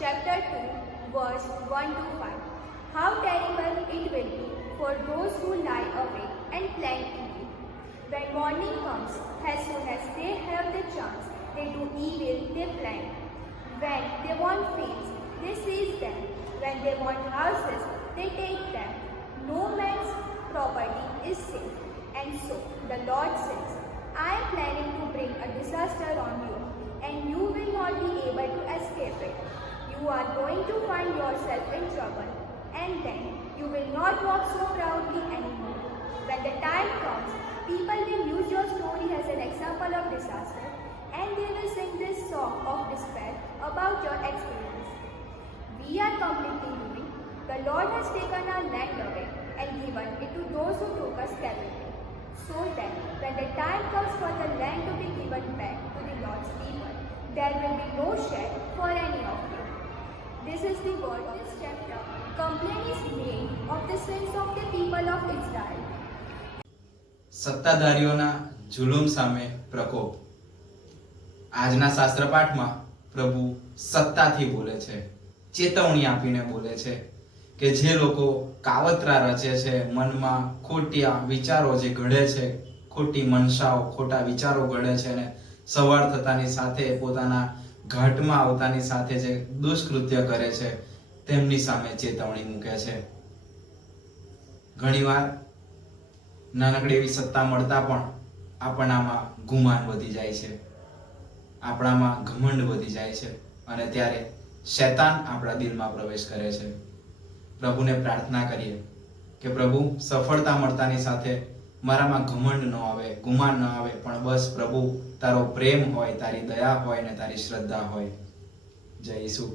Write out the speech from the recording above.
chapter 2, verse 1 to 5. How terrible it will be for those who lie awake and plan evil. When morning comes, as soon as they have the chance, they do evil, they plan. When they want fields, they seize them. When they want houses, they take them. No man's property is safe. And so the Lord says, I am planning to bring a disaster on you, and you will not be able to escape it. You are going to find yourself in trouble, and then you will not walk so proudly anymore. When the time comes, people will use your story as an example of disaster, and they will sing this song of despair about your experience. We are completely ruined. The Lord has taken our land away and given it to those who took us captive. So that when the time comes for the land to be given back to the Lord's people, there will be no share for any of you. This is the word of this chapter. Complaint is made of the sins of the people of Israel. સત્તાધારીઓના જુલુમ સામે પ્રકોપ. આજના શાસ્ત્રપાઠમાં પ્રભુ સત્તાથી બોલે છે, ચેતવણી આપીને બોલે છે કે જે લોકો કાવતરા રચે છે, મનમાં ખોટા વિચારો જે ઘડે છે, ખોટી મનસાઓ, ખોટા વિચારો ઘડે છે અને સવાર થતાની સાથે પોતાના ઘાટમાં આવતાની સાથે જે દુષ્કૃત્ય કરે છે તેમની સામે ચેતવણી મૂકે છે. ઘણીવાર નાનકડી એવી સત્તા મળતા પણ આપણામાં ગુમાન વધી જાય છે, આપણામાં ઘમંડ વધી જાય છે અને ત્યારે શૈતાન આપણા દિલમાં પ્રવેશ કરે છે. પ્રભુને પ્રાર્થના કરીએ કે પ્રભુ, સફળતા મળતાની સાથે મારામાં ઘમંડ ન આવે, ગુમાન ન આવે, પણ બસ પ્રભુ તારો પ્રેમ હોય, તારી દયા હોય ને તારી શ્રદ્ધા હોય. જય ઈસુ.